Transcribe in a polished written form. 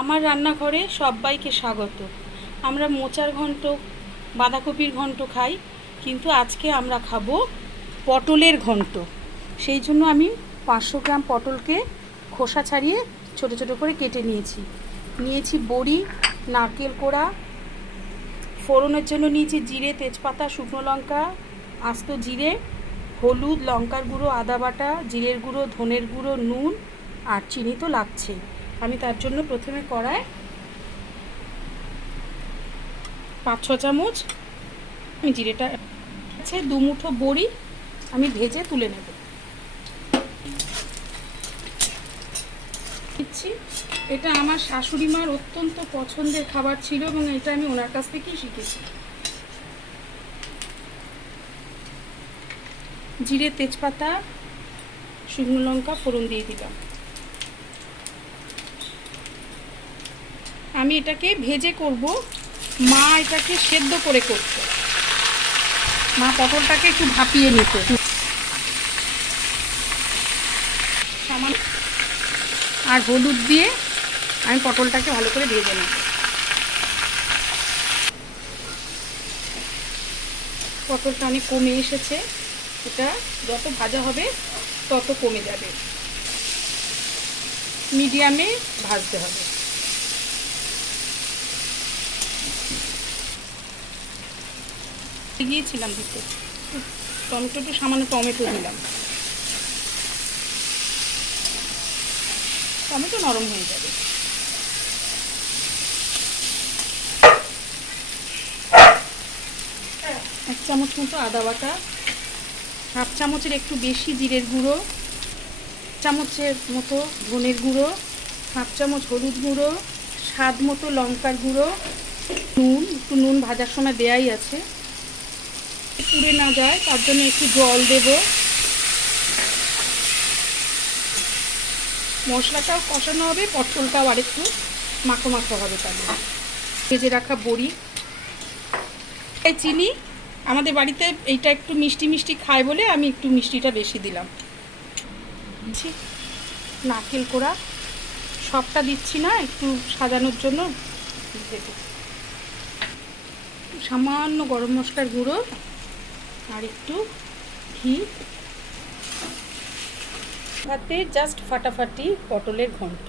আমার রান্নাঘরে সবাইকে স্বাগত। আমরা মোচার ঘন্ট, বাঁধাকপির ঘন্ট খাই, কিন্তু আজকে আমরা খাবো পটলের ঘন্ট। সেই জন্য আমি 500 গ্রাম পটলকে খোসা ছাড়িয়ে ছোট ছোট করে কেটে নিয়েছি বড়ি, নারকেল কোড়া, ফোড়নের জন্য নিয়েছি জিরে, তেজপাতা, শুকনো লঙ্কা, আস্ত জিরে, হলুদ, লঙ্কার গুঁড়ো, আদা বাটা, জিরের গুঁড়ো, ধনের গুঁড়ো, নুন আর চিনি তো লাগছে। আমি তার জন্য প্রথমে কড়ায় 5-6 চামচ আমি জিরেটা আছে, 2 মুঠো বড়ি আমি ভেজে তুলে নেব। দিচ্ছি, এটা আমার শাশুড়ি মার অত্যন্ত পছন্দের খাবার ছিল এবং এটা আমি ওনার কাছ থেকেই শিখেছি। জিরে, তেজপাতা, শুকনো লঙ্কা ফোড়ন দিয়ে দিলাম। আমি এটাকে ভেজে করব, মা এটাকে সেদ্ধ করে করত। মা পটলটাকে একটু ভাপিয়ে নিত। সামান্য আর হলুদ দিয়ে আমি পটলটাকে ভালো করে ভেজে নেব। পটলটা অনেক কমে এসেছে, এটা যত ভাজা হবে তত কমে যাবে। মিডিয়ামে ভাজতে হবে। গিয়েছিলাম দিতে টমেটো, সামান্য টমেটো দিলাম। টমেটো নরম হয়ে যাবে। এক চামচ মতো আদা বাটা, হাফ চামচের একটু বেশি জিরের গুঁড়ো, চামচের মতো ধনের গুঁড়ো, হাফ চামচ হলুদ গুঁড়ো, স্বাদ মতো লঙ্কার গুঁড়ো, নুন, একটু নুন ভাজার সময় দেয়াই আছে, পুড়ে না যায় তার জন্য একটু জল দেব। মশলাটাও কষানো হবে, পটলটাও আর একটু মাখো মাখো হবে। তাহলে ভেজে রাখা বড়ি, চিনি, আমাদের বাড়িতে এইটা একটু মিষ্টি মিষ্টি খায় বলে আমি একটু মিষ্টিটা বেশি দিলাম। নারকেল কোড়া সবটা দিচ্ছি না, একটু সাজানোর জন্য দেব। সামান্য গরম মশলার গুঁড়ো আর একটু ঘি, তাতে জাস্ট ফাটাফাটি পটলের ঘন্ট।